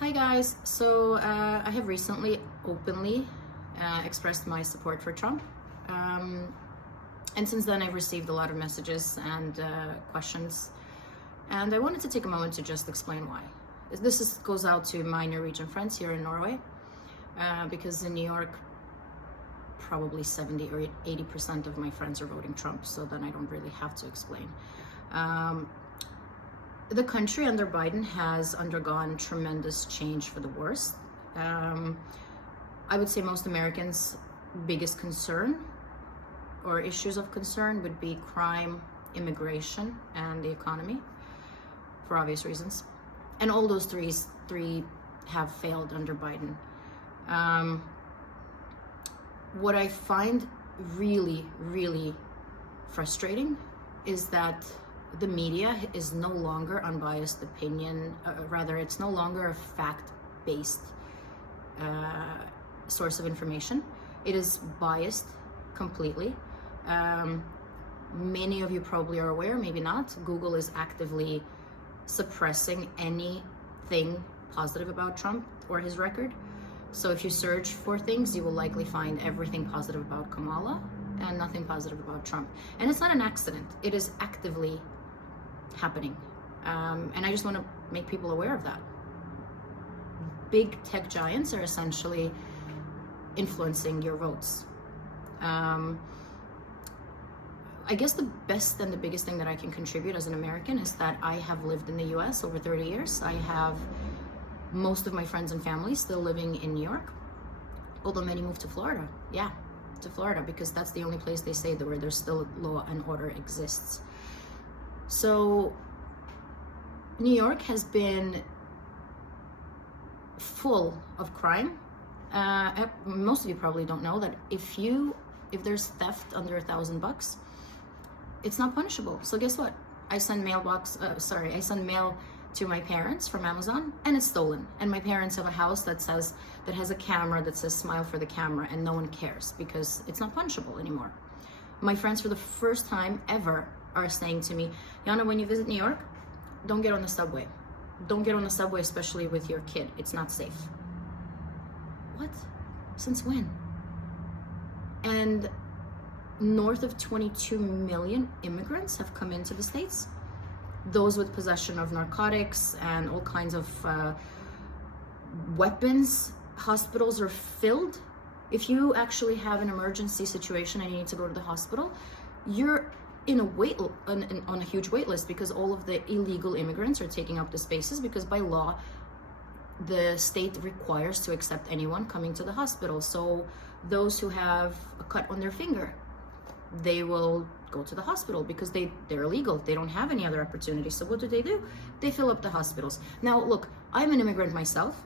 Hi guys, I have recently openly expressed my support for Trump. Um, and since then I've received a lot of messages and questions. And I wanted to take a moment to just explain why. Goes out to my Norwegian friends here in Norway, because in New York, probably 70 or 80% of my friends are voting Trump, so then I don't really have to explain. The country under Biden has undergone tremendous change for the worse. I would say most Americans' biggest concern or issues of concern would be crime, immigration, and the economy, for obvious reasons. And all those three have failed under Biden. What I find really, really frustrating is that the media is no longer unbiased opinion, rather it's no longer a fact-based source of information. It is biased completely. Many of you probably are aware, maybe not, Google is actively suppressing anything positive about Trump or his record. So if you search for things, you will likely find everything positive about Kamala and nothing positive about Trump. And it's not an accident, it is actively happening. And I just want to make people aware of that. Big tech giants are essentially influencing your votes. I guess the best and the biggest thing that I can contribute as an American is that I have lived in the US over 30 years. I have most of my friends and family still living in New York, although many moved to Florida. Yeah, to Florida, because that's the only place they say that where there's still law and order exists. So New York has been full of crime. Most of you probably don't know that if there's theft under $1,000, it's not punishable. So guess what? I send mail to my parents from Amazon and it's stolen. And my parents have a house that has a camera that says smile for the camera, and no one cares because it's not punishable anymore. My friends for the first time ever are saying to me, Jana, when you visit New York, don't get on the subway. Don't get on the subway, especially with your kid. It's not safe. What? Since when? And north of 22 million immigrants have come into the States. Those with possession of narcotics and all kinds of weapons. Hospitals are filled. If you actually have an emergency situation and you need to go to the hospital, you're on a huge wait list because all of the illegal immigrants are taking up the spaces, because by law the state requires to accept anyone coming to the hospital. So those who have a cut on their finger, they will go to the hospital because they're illegal. They don't have any other opportunity. So what do? They fill up the hospitals. Now look, I'm an immigrant myself.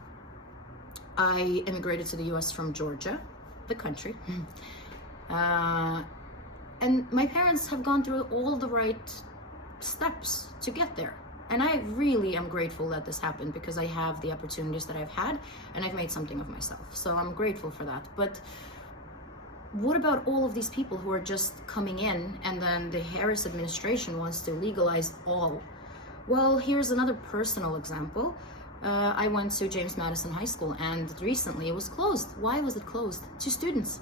I immigrated to the US from Georgia, the country. And my parents have gone through all the right steps to get there. And I really am grateful that this happened, because I have the opportunities that I've had and I've made something of myself. So I'm grateful for that. But what about all of these people who are just coming in and then the Harris administration wants to legalize all? Well, here's another personal example. I went to James Madison High School and recently it was closed. Why was it closed? To students.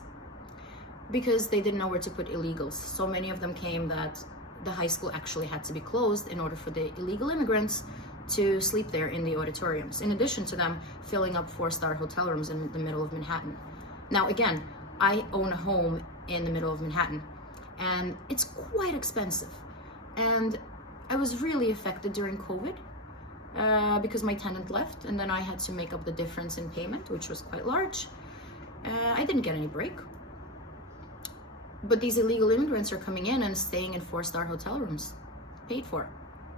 Because they didn't know where to put illegals. So many of them came that the high school actually had to be closed in order for the illegal immigrants to sleep there in the auditoriums, in addition to them filling up 4-star hotel rooms in the middle of Manhattan. Now again, I own a home in the middle of Manhattan and it's quite expensive. And I was really affected during COVID because my tenant left and then I had to make up the difference in payment, which was quite large. I didn't get any break. But these illegal immigrants are coming in and staying in 4-star hotel rooms, paid for.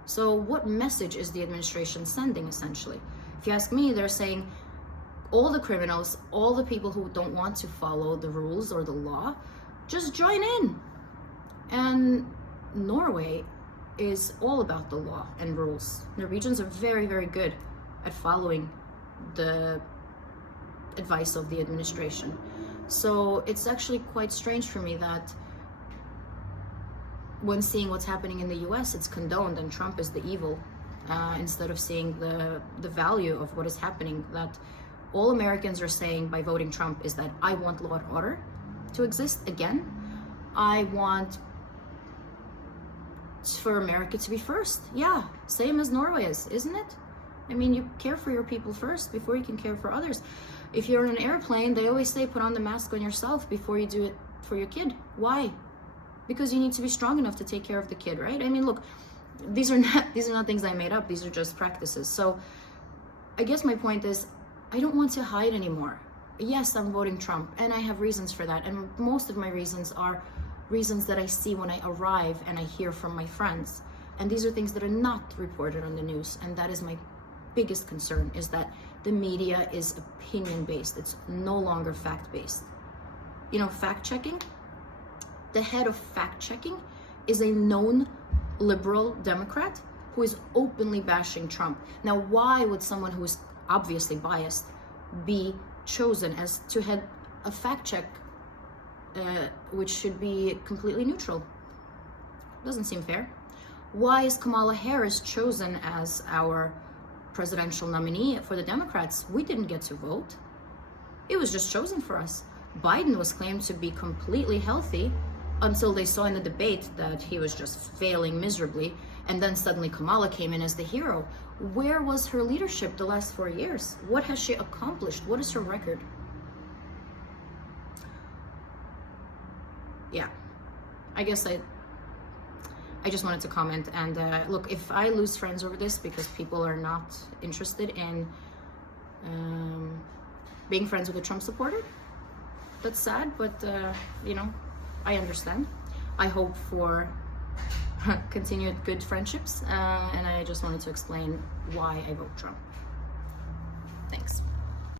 So what message is the administration sending, essentially? If you ask me, they're saying all the criminals, all the people who don't want to follow the rules or the law, just join in. And Norway is all about the law and rules. Norwegians are very, very good at following the advice of the administration. So it's actually quite strange for me that when seeing what's happening in the US, it's condoned and Trump is the evil instead of seeing the value of what is happening. That all Americans are saying by voting Trump is that I want law and order to exist again. I want for America to be first. Yeah, same as Norway is, isn't it? I mean, you care for your people first before you can care for others. If you're in an airplane, they always say put on the mask on yourself before you do it for your kid. Why? Because you need to be strong enough to take care of the kid, right? I mean, look, these are not things I made up. These are just practices. So I guess my point is, I don't want to hide anymore. Yes, I'm voting Trump, and I have reasons for that. And most of my reasons are reasons that I see when I arrive and I hear from my friends. And these are things that are not reported on the news. And that is my biggest concern, is that the media is opinion-based. It's no longer fact-based. You know, fact-checking, the head of fact-checking is a known liberal Democrat who is openly bashing Trump. Now, why would someone who is obviously biased be chosen as to head a fact-check which should be completely neutral? Doesn't seem fair. Why is Kamala Harris chosen as our presidential nominee for the Democrats? We didn't get to vote. It was just chosen for us. Biden was claimed to be completely healthy until they saw in the debate that he was just failing miserably, and then suddenly Kamala came in as the hero. Where was her leadership the last 4 years? What has she accomplished? What is her record? Yeah, I guess I just wanted to comment. And look, if I lose friends over this because people are not interested in being friends with a Trump supporter, that's sad, but you know, I understand. I hope for continued good friendships, and I just wanted to explain why I vote Trump.